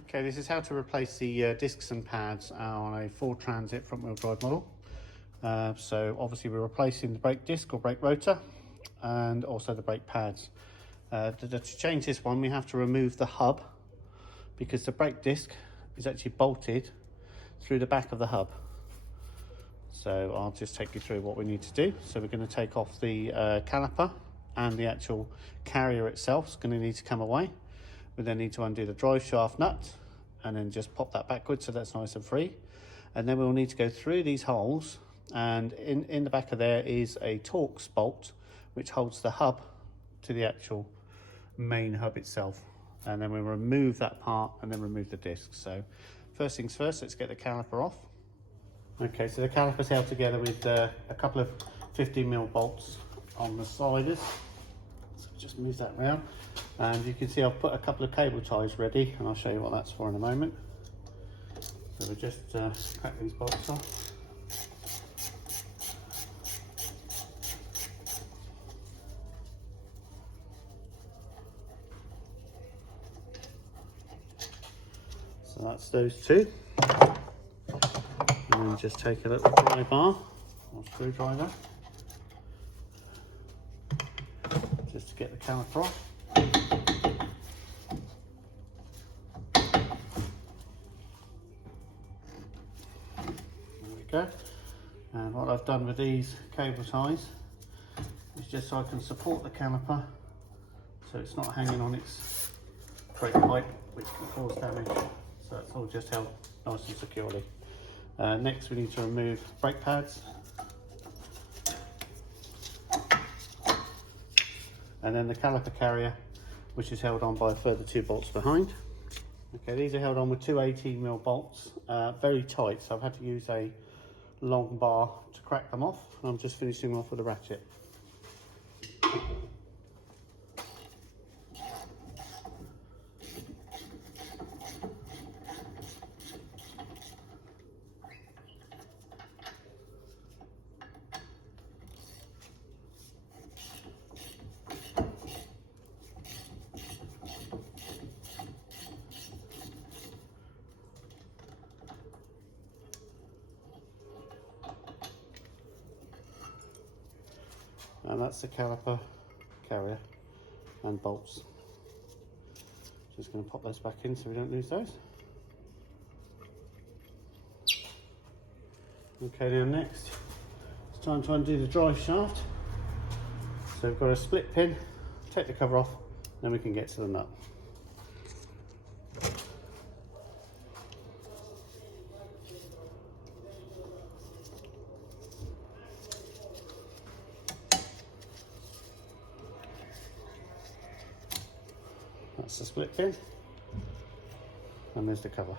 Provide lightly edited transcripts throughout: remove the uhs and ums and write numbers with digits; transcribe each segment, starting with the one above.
Okay, this is how to replace the discs and pads on a Ford Transit front wheel drive model. So obviously we're replacing the brake disc or brake rotor and also the brake pads. To change this one, we have to remove the hub because the brake disc is actually bolted through the back of the hub. So I'll just take you through what we need to do. So we're going to take off the caliper, and the actual carrier itself is going to need to come away. We then need to undo the drive shaft nut and then just pop that backwards so that's nice and free. And then we'll need to go through these holes, and in the back of there is a Torx bolt which holds the hub to the actual main hub itself. And then we'll remove that part and then remove the disc. So first things first, let's get the caliper off. Okay, so the caliper's held together with a couple of 15mm bolts on the sliders. So just move that round, and you can see I've put a couple of cable ties ready, and I'll show you what that's for in a moment. So we'll just crack these bolts off. So that's those two. And then just take a little pry bar or screwdriver just to get the caliper off. There we go. And what I've done with these cable ties is just so I can support the caliper so it's not hanging on its brake pipe, which can cause damage. So it's all just held nice and securely. Next we need to remove brake pads, and then the caliper carrier, which is held on by a further 2 bolts behind. Okay, these are held on with two 18mm bolts, very tight, so I've had to use a long bar to crack them off, and I'm just finishing them off with a ratchet. And that's the caliper carrier and bolts. Just going to pop those back in so we don't lose those. Okay, now next it's time to undo the drive shaft. So we've got a split pin, take the cover off, then we can get to the nut. That's the split pin, and there's the cover.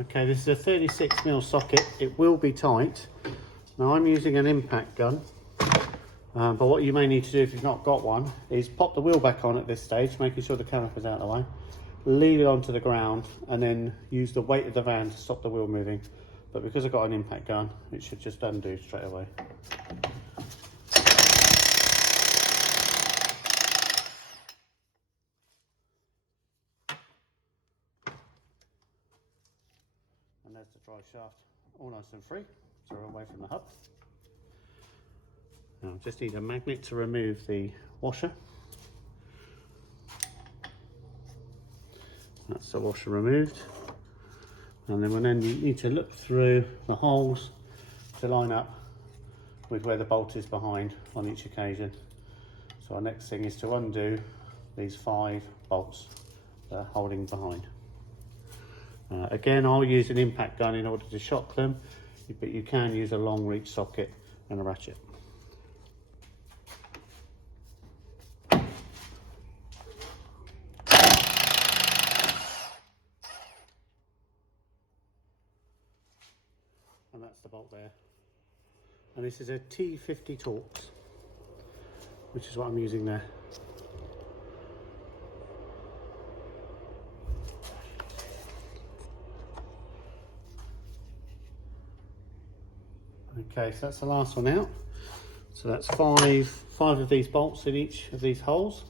Okay, this is a 36mm socket. It will be tight. Now I'm using an impact gun, but what you may need to do if you've not got one is pop the wheel back on at this stage, making sure the caliper's out of the way, leave it onto the ground, and then use the weight of the van to stop the wheel moving. But because I've got an impact gun, it should just undo straight away. And there's the drive shaft, all nice and free, so we're away from the hub. Now just need a magnet to remove the washer. That's the washer removed. And then we'll need to look through the holes to line up with where the bolt is behind on each occasion. So our next thing is to undo these 5 bolts that are holding behind. Again, I'll use an impact gun in order to shock them, but you can use a long reach socket and a ratchet. And that's the bolt there. And this is a T50 Torx, which is what I'm using there. Okay, so that's the last one out. So that's five of these bolts in each of these holes.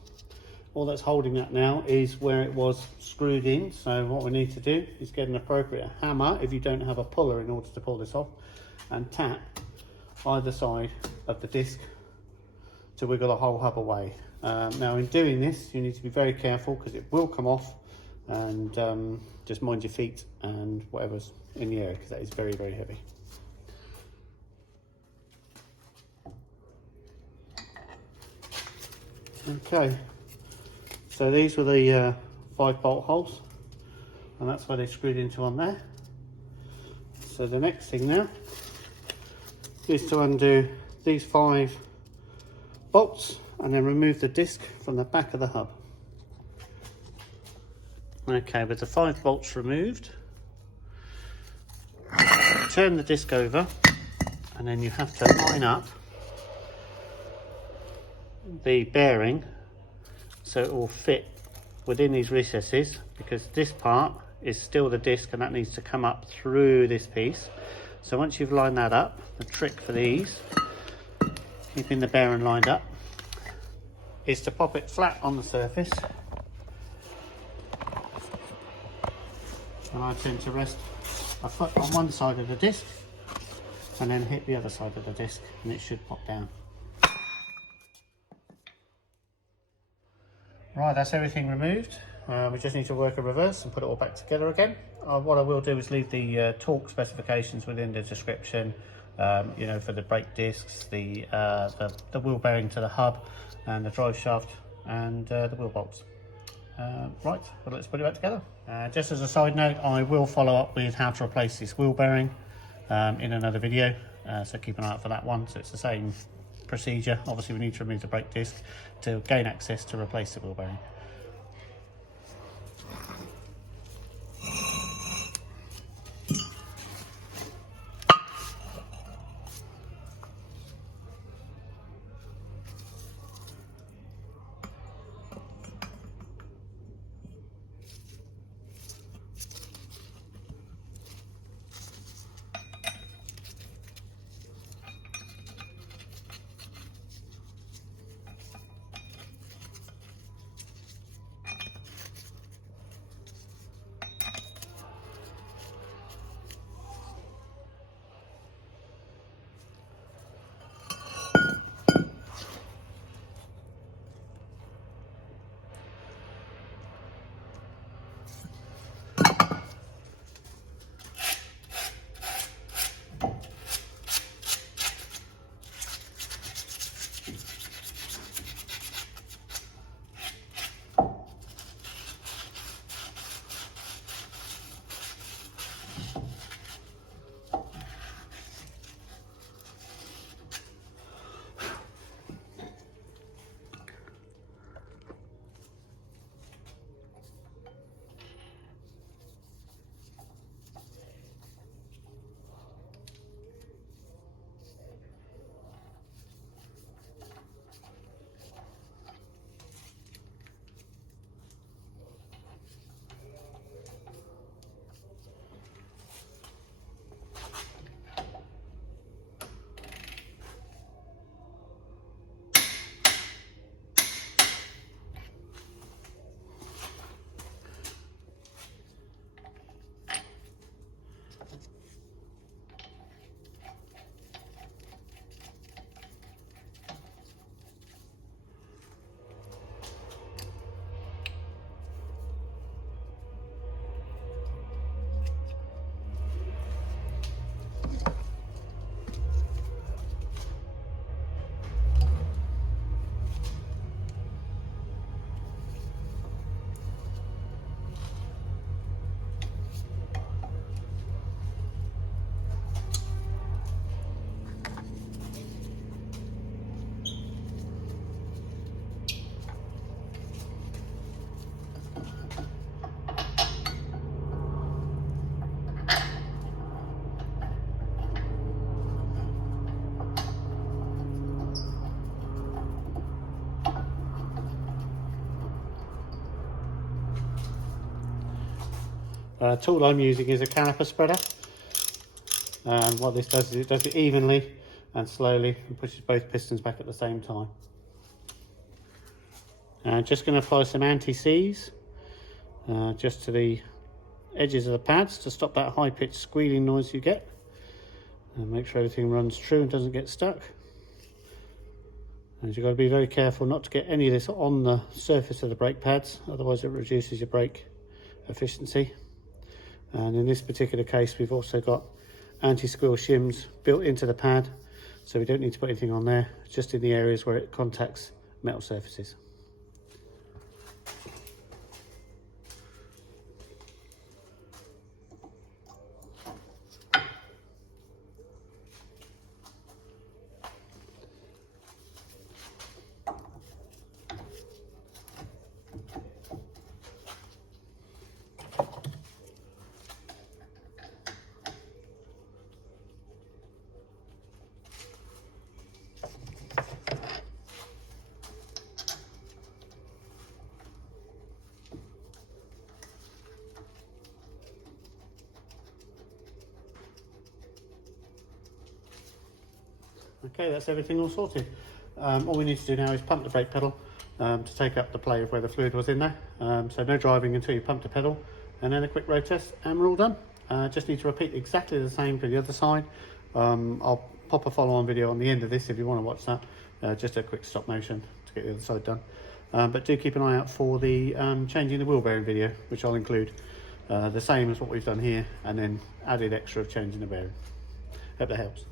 all that's holding that now is where it was screwed in. So what we need to do is get an appropriate hammer, if you don't have a puller, in order to pull this off, and tap either side of the disc to wiggle the whole hub away. Now in doing this, you need to be very careful because it will come off, and just mind your feet and whatever's in the air, because that is very, very heavy. Okay, so these were the 5 bolt holes, and that's where they screwed into on there. So the next thing now is to undo these 5 bolts and then remove the disc from the back of the hub. Okay, with the 5 bolts removed, turn the disc over, and then you have to line up the bearing so it will fit within these recesses, because this part is still the disc and that needs to come up through this piece. So once you've lined that up, the trick for these, keeping the bearing lined up, is to pop it flat on the surface, and I tend to rest a foot on one side of the disc and then hit the other side of the disc, and it should pop down. Right, that's everything removed. We just need to work a reverse and put it all back together again. What I will do is leave the torque specifications within the description, you know, for the brake discs, the wheel bearing to the hub, and the drive shaft, and the wheel bolts. Right, well, let's put it back together. Just as a side note, I will follow up with how to replace this wheel bearing in another video, so keep an eye out for that one. So it's the same procedure. Obviously we need to remove the brake disc to gain access to replace the wheel bearing. Tool I'm using is a caliper spreader, and what this does is it does it evenly and slowly and pushes both pistons back at the same time. Just going to apply some anti-seize just to the edges of the pads to stop that high-pitched squealing noise you get, and make sure everything runs true and doesn't get stuck. And you've got to be very careful not to get any of this on the surface of the brake pads, otherwise it reduces your brake efficiency. And in this particular case, we've also got anti-squeal shims built into the pad, so we don't need to put anything on there, just in the areas where it contacts metal surfaces. Okay, that's everything all sorted. All we need to do now is pump the brake pedal to take up the play of where the fluid was in there. So no driving until you pump the pedal, and then a quick road test and we're all done. Just need to repeat exactly the same for the other side. I'll pop a follow-on video on the end of this if you want to watch that. Just a quick stop motion to get the other side done. But do keep an eye out for the changing the wheel bearing video, which I'll include the same as what we've done here, and then added extra of changing the bearing. Hope that helps.